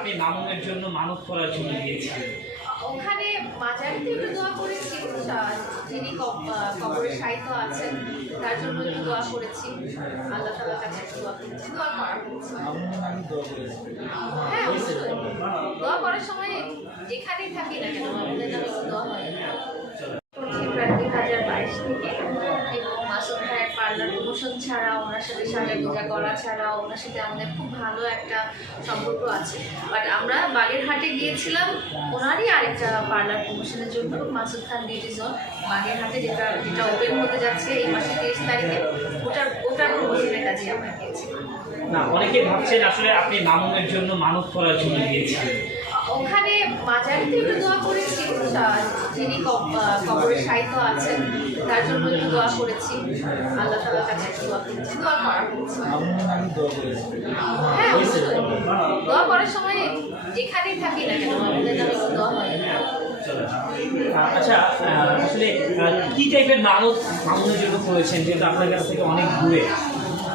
আপনি মামুনের জন্য মানত করার জন্য গিয়েছিলেন ওখানে মাজারিতে একটু দোয়া করেছি যিনি কব- আহ, কবরে সাহিত্য আছেন তার জন্য একটু দোয়া করেছি। আল্লাহ তালার কাছে দোয়া করেছি। দোয়া করা হ্যাঁ দোয়া করার সময় যেখানেই থাকি না কেন আমাদের নামে দোয়া হয়। প্রায় দুই হাজার বাইশ থেকে প্রমোশন ছাড়া ওনার সাথে সাজা পূজা করা ছাড়া ওনার সাথে আমাদের খুব ভালো একটা সম্পর্ক আছে। বাট আমরা বাগেরহাটে গিয়েছিলাম ওনারই আরেকটা পার্লার প্রমোশনের জন্য মাসুদ খান বিউটি জোন বাগেরহাটে যেটা যেটা ওপেন হতে যাচ্ছে এই মাসের তিরিশ তারিখে ওটার ওটার প্রমোশনের কাজে আমরা গিয়েছিলাম। না অনেকে ভাবছেন আসলে আপনি মামুনের জন্য মানত করার জন্য গিয়েছিলেন। ওখানে মাজারিতে একটু দোয়া করেছি যিনি কবরে সাহিত্য আছেন তার জন্য একটু দোয়া করেছি। আল্লাহ তালার কাছে দোয়া করেছি দোয়া করা হ্যাঁ অবশ্যই। দোয়া করার সময় যেখানেই থাকি না কেন আমাদের নামে দোয়া হয়। আচ্ছা আসলে কি টাইপের মানত মামুনের জন্য করেছেন যেহেতু আপনার কাছ থেকে অনেক দূরে?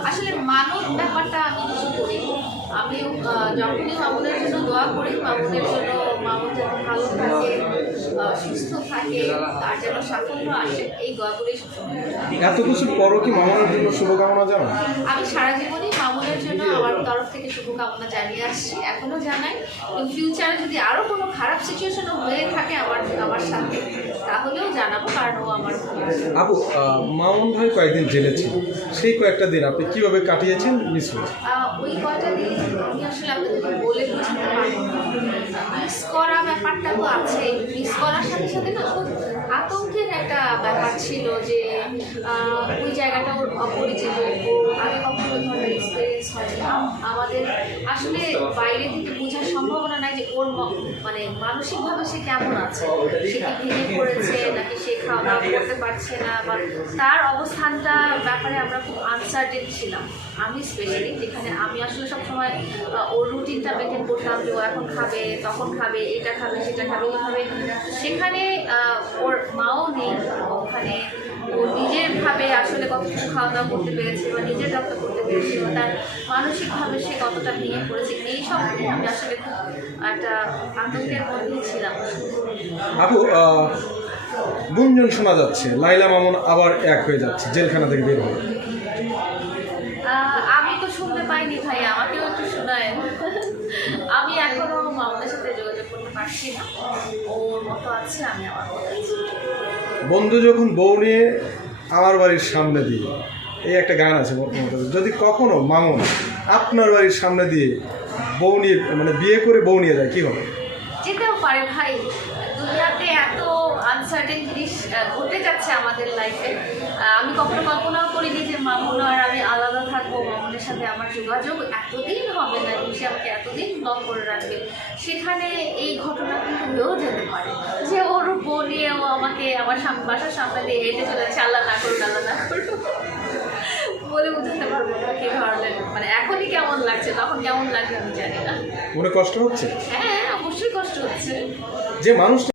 আসলে মানব ব্যাপারটা আমি যখনই মামুনের জন্য দোয়া করি মামুনের জন্য মামুন যাতে ভালো থাকে সুস্থ থাকে তার যেন সাফল্য আসে এই করি। এত কিছুর পরও কি মামার জন্য শুভকামনা জানান আমি সারা জীবনই মামুনের জন্য আমার তরফ থেকে শুভকামনা জানিয়ে আসছি এখনও জানাই এবং ফিউচারে যদি আরও কোনো খারাপ সিচুয়েশনও হয়ে থাকে আমার আমার সাথে তাহলেও জানাব কারণ ও আমার। আপু মামুন ভাই কয়েকদিন জেলে ছিল সেই কয়েকটা দিন আপনি কীভাবে কাটিয়েছেন আহ, ওই কয়টা দিন আমি আসলে আপনাদেরকে বলে বোঝাতে পারব মিস করা ব্যাপারটা তো আছে মিস করার সাথে সাথে না খুব আতঙ্কের একটা ব্যাপার ছিল যে ওই জায়গাটা ওর অপরিচিত। আগে কখনো ধরনের এক্সপিরিয়েন্স হয়নি। আমাদের আসলে বাইরে থেকে বোঝার সম্ভাবনা ওর মানে মানসিকভাবে সে কেমন আছে? সে কি ভেঙে পড়েছে নাকি সে খাওয়া দাওয়া করতে পারছে না? বা তার অবস্থানটা ব্যাপারে আমরা খুব আনসার্টেন ছিলাম। আমি স্পেশালি যেখানে আমি আসলে সবসময় সময় ওর রুটিনটা মেনটেন করতাম যে ও এখন খাবে, তখন খাবে, এটা খাবে, সেটা খাবে, এইভাবে। সেখানে ওর মাও নেই। কতটুকু খাওয়া দাওয়া করতে পেরেছে বা নিজের যত্ন করতে পেরেছে বা তার মানসিকভাবে সে কতটা ভেঙে পড়েছে এই সব নিয়ে আমি আসলে খুব একটা আতঙ্কের মধ্যেই ছিলাম। আপু গুঞ্জন শোনা যাচ্ছে লাইলা মামুন আবার এক হয়ে যাচ্ছে জেলখানা থেকে বের হয়ে। আমি তো শুনতে পাইনি ভাই আমাকেও একটু শোনায়। আমি এখনও মামলার সাথে যোগাযোগ করতে পারছি না। ওর মতো আছে আমি আমার। বন্ধু যখন বউ নিয়ে আমার বাড়ির সামনে দিয়ে। এই একটা গান আছে বর্তমানে যদি কখনো মামুন, আপনার বাড়ির সামনে দিয়ে বউ নিয়ে মানে বিয়ে করে বউ নিয়ে যায়, কি হবে? যেতেও পারে ভাই। দুনিয়াতে এত আনসার্টেন জিনিস ঘটে যাচ্ছে আমাদের লাইফে আমি কখনো কল্পনাও করিনি যে মামুন আর আমি আলাদা থাকব মামুনের সাথে আমার যোগাযোগ এতদিন হবে না সে আমাকে এতদিন ব্লক করে রাখবে। সেখানে এই ঘটনা কিন্তু হয়েও যেতে পারে। যে ওর বউ ও আমাকে আমার বাসার সামনে দিয়ে হেঁটে চলে যাচ্ছে আল্লাহ না করুক আল্লাহ না করুক বলে বুঝতে পারব না কি ধরনের। মানে এখনই কেমন লাগছে তখন কেমন লাগবে আমি জানি না। মনে কষ্ট হচ্ছে? হ্যাঁ অবশ্যই কষ্ট হচ্ছে। যে মানুষটা